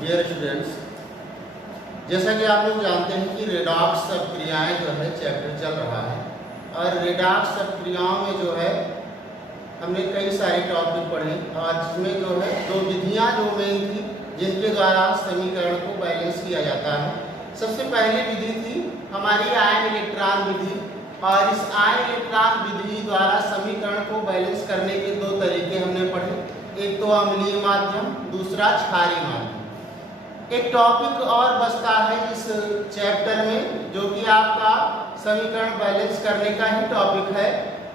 Dear students, जैसा कि आप लोग जानते हैं कि रेडॉक्स अपक्रियाएं जो है चैप्टर चल रहा है और रेडॉक्स अपक्रियाओं में जो है हमने कई सारे टॉपिक पढ़े और जिसमें जो है दो विधियां जो मेन थी जिनके द्वारा समीकरण को बैलेंस किया जाता है। सबसे पहली विधि थी हमारी आयन इलेक्ट्रॉन विधि और इस आयन इलेक्ट्रॉन विधि द्वारा समीकरण को बैलेंस करने के दो तरीके हमने पढ़े, एक तो अम्लीय माध्यम, दूसरा क्षारीय माध्यम। एक टॉपिक और बचता है इस चैप्टर में जो कि आपका समीकरण बैलेंस करने का ही टॉपिक है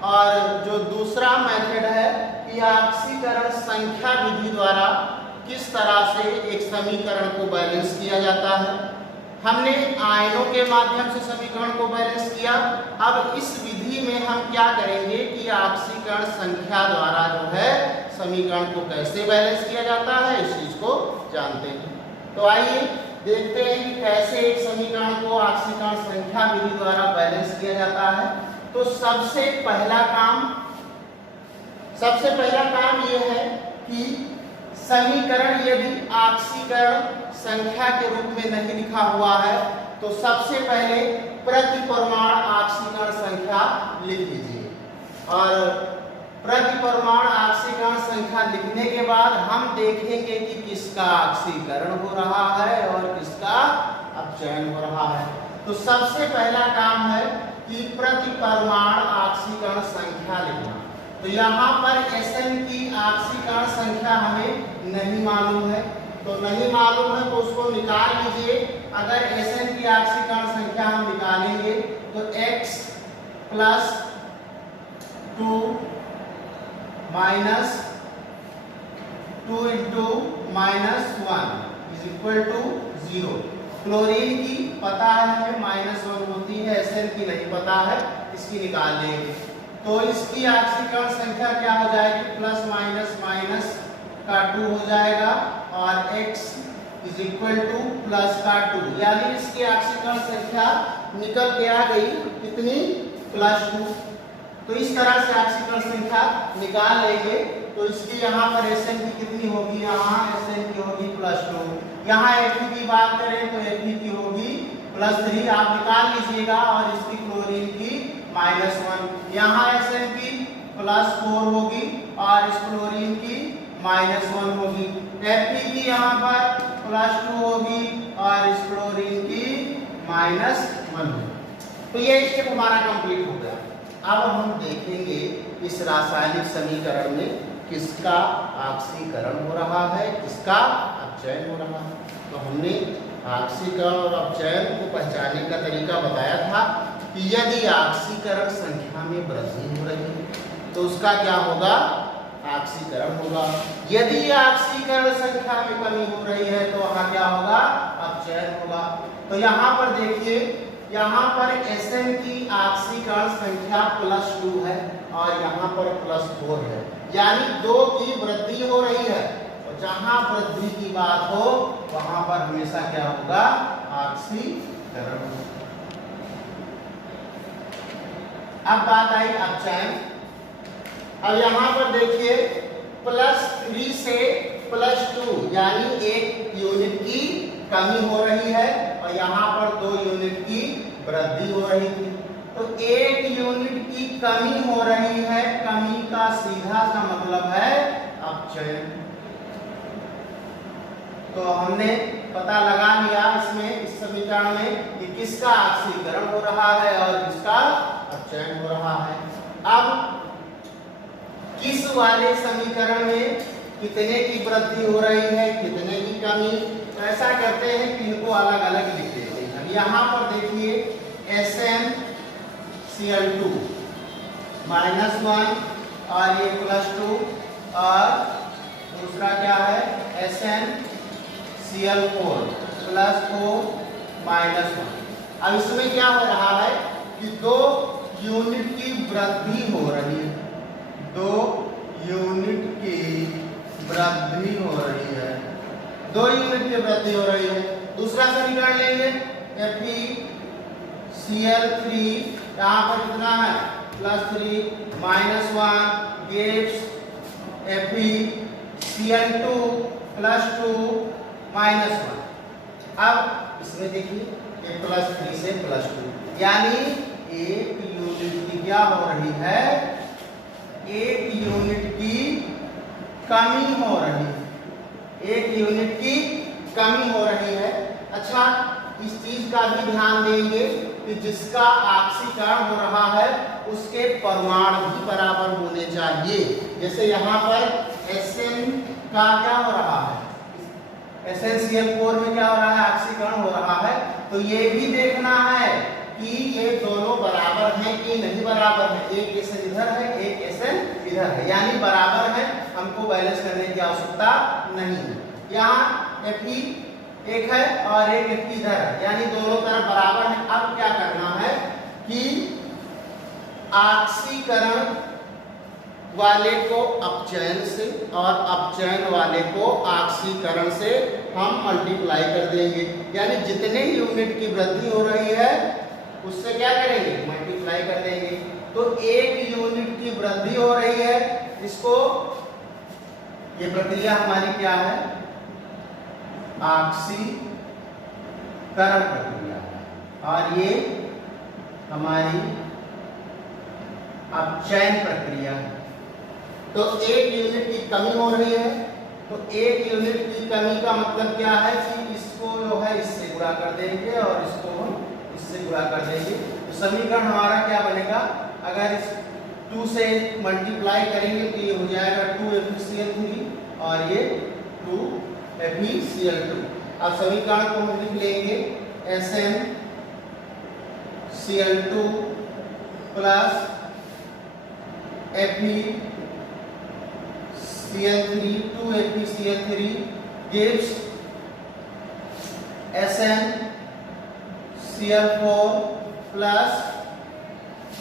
और जो दूसरा मेथड है कि ऑक्सीकरण संख्या विधि द्वारा किस तरह से एक समीकरण को बैलेंस किया जाता है। हमने आयनों के माध्यम से समीकरण को बैलेंस किया। अब इस विधि में हम क्या करेंगे कि ऑक्सीकरण संख्या द्वारा जो है समीकरण को कैसे बैलेंस किया जाता है इस चीज को जानते हैं। तो आइए देखते हैं कि कैसे एक समीकरण को ऑक्सीकरण संख्या विधि द्वारा बैलेंस किया जाता है। तो सबसे पहला काम यह है कि समीकरण यदि ऑक्सीकरण संख्या के रूप में नहीं लिखा हुआ है तो सबसे पहले प्रति परमाणु ऑक्सीकरण संख्या लिख लीजिए और प्रति परमाणु ऑक्सीकरण संख्या लिखने के बाद हम देखेंगे कि किसका ऑक्सीकरण हो रहा है और किसका अपचयन हो रहा है। तो सबसे पहला काम है कि प्रति परमाणु ऑक्सीकरण संख्या लिखना। तो यहाँ पर Sn की ऑक्सीकरण संख्या हमें नहीं मालूम है, तो नहीं मालूम है तो उसको निकाल लीजिए। अगर Sn की ऑक्सीकरण संख्या हम निकालेंगे तो x plus 2 minus 2 into minus 1 is equal to 0। Chlorine की पता है हमें -1 होती है, Sn की नहीं पता है, इसकी निकाल देंगे। तो इसकी ऑक्सीकरण संख्या क्या हो जाएगी, प्लस माइनस माइनस का 2 हो जाएगा और x is equal two plus का 2, यानी इसकी ऑक्सीकरण संख्या निकल के आ गई कितनी, +2। तो इस तरह से ऑक्सीकरण संख्या निकाल लेंगे। तो इसकी यहाँ पर Sn की कितनी होगी, यहाँ Sn की होगी +2। यहाँ Fe की बात करें तो Fe की होगी +3, आप निकाल लीजिएगा और इसकी क्लोरीन की -1। यहाँ Sn की +4 होगी और इस क्लोरीन की -1 होगी। Fe की यहाँ पर +2 होगी और इस क्लोरीन की -1 होगी। तो ये स्टेप हमारा कंप्लीट हो गया। अब हम देखेंगे इस रासायनिक समीकरण में किसका ऑक्सीकरण हो रहा है, किसका अपचयन हो रहा है। तो हमने ऑक्सीकरण और अपचयन को पहचानने का तरीका बताया था कि यदि ऑक्सीकरण संख्या में वृद्धि हो रही है तो उसका क्या होगा, ऑक्सीकरण होगा। यदि ऑक्सीकरण संख्या में कमी हो रही है तो वहां क्या होगा, अपचयन होगा। तो यहाँ पर देखिए, यहाँ पर Sn की ऑक्सीकरण संख्या +2 है और यहाँ पर +4 है, यानी 2 की वृद्धि हो रही है। और जहां वृद्धि की बात हो वहां पर हमेशा क्या होगा, ऑक्सीकरण होगा। अब बात आई अपचयन। अब यहाँ पर देखिए +3 से +2 यानी 1 यूनिट की कमी हो रही है और यहाँ पर 2 यूनिट की वृद्धि हो रही थी। तो 1 यूनिट की कमी हो रही है, कमी का सीधा सा मतलब है अपचयन। तो हमने पता लगा लिया इसमें, इस समीकरण में कि किसका ऑक्सीकरण हो रहा है और किसका अपचयन हो रहा है। अब किस वाले समीकरण में कितने की वृद्धि हो रही है, कितने की कमी, तो ऐसा करते हैं कि इनको अलग अलग लिख देते हैं। यहाँ पर देखिए SnCl2 -1 और ये +2 और दूसरा क्या है SnCl4 +4 -1। अब इसमें क्या हो रहा है कि 2 यूनिट की वृद्धि हो रही है, 2 यूनिट की वृद्धि हो रही है, 2 यूनिट की वृद्धि हो रही है। दूसरा समीकरण लेंगे FeCl3, यहाँ पर कितना है +3 -1 gives FeCl2 +2 -1। अब इसमें देखिए ये +3 से +2, यानी एक यूनिट की क्या हो रही है, एक यूनिट की कमी हो रही है, एक यूनिट की कमी हो रही है। अच्छा, इस चीज का भी ध्यान देंगे कि जिसका ऑक्सीकरण हो रहा है उसके परमाणु भी बराबर होने चाहिए। जैसे यहाँ पर Sn का क्या हो रहा है, SnCl4 में क्या हो रहा है, ऑक्सीकरण हो रहा है। तो ये भी देखना है कि ये दोनों बराबर हैं कि नहीं बराबर है, एक Sn इधर है, एक Sn इधर है, यानी बराबर है, हमको बैलेंस करने की आवश्यकता नहीं है। यहाँ Fe एक है और एक Fe इधर है, यानी दोनों तरफ बराबर है। अब क्या करना है कि ऑक्सीकरण वाले को अपचयन से और अपचयन वाले को ऑक्सीकरण से हम मल्टीप्लाई कर देंगे, यानी जितने यूनिट की वृद्धि हो रही है उससे क्या करेंगे, मल्टीप्लाई कर देंगे। तो एक यूनिट की वृद्धि हो रही है, इसको ये प्रक्रिया हमारी क्या है, ऑक्सीकरण प्रक्रिया, और ये हमारी अपचयन प्रक्रिया है। तो एक यूनिट की कमी हो रही है, तो एक यूनिट की कमी का मतलब क्या है कि इसको जो है इससे गुणा कर देंगे और इसको हम इससे गुणा कर देंगे। तो समीकरण हमारा क्या बनेगा, अगर इस 2 से मल्टीप्लाई करेंगे तो ये हो जाएगा 2FeCl3 और ये 2FeCl2। अब समीकरण को हम लिख लेंगे SnCl2 plus FeCl3, 2FeCl3 gives SnCl4 plus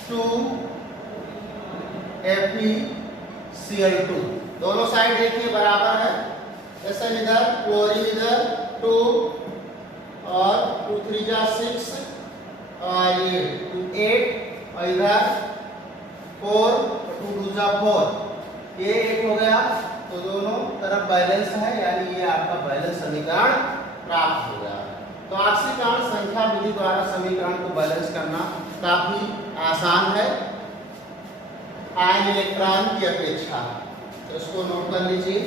2FeCl2। दोनों साइड देखिए बराबर है, Sn इधर, क्लोरीन इधर, 2 और 2 3 जा 6 और ये 2 8 और इधर 4 और 2 2 जा 4, ये 1 हो गया। तो दोनों तरफ बैलेंस है, यानी ये आपका बैलेंस समीकरण प्राप्त हो गया। तो ऑक्सीकरण संख्या विधि द्वारा समीकरण को बैलेंस करना काफी आसान है आयन इलेक्ट्रॉन की अपेक्षा। तो इसको नोट कर लीजिए।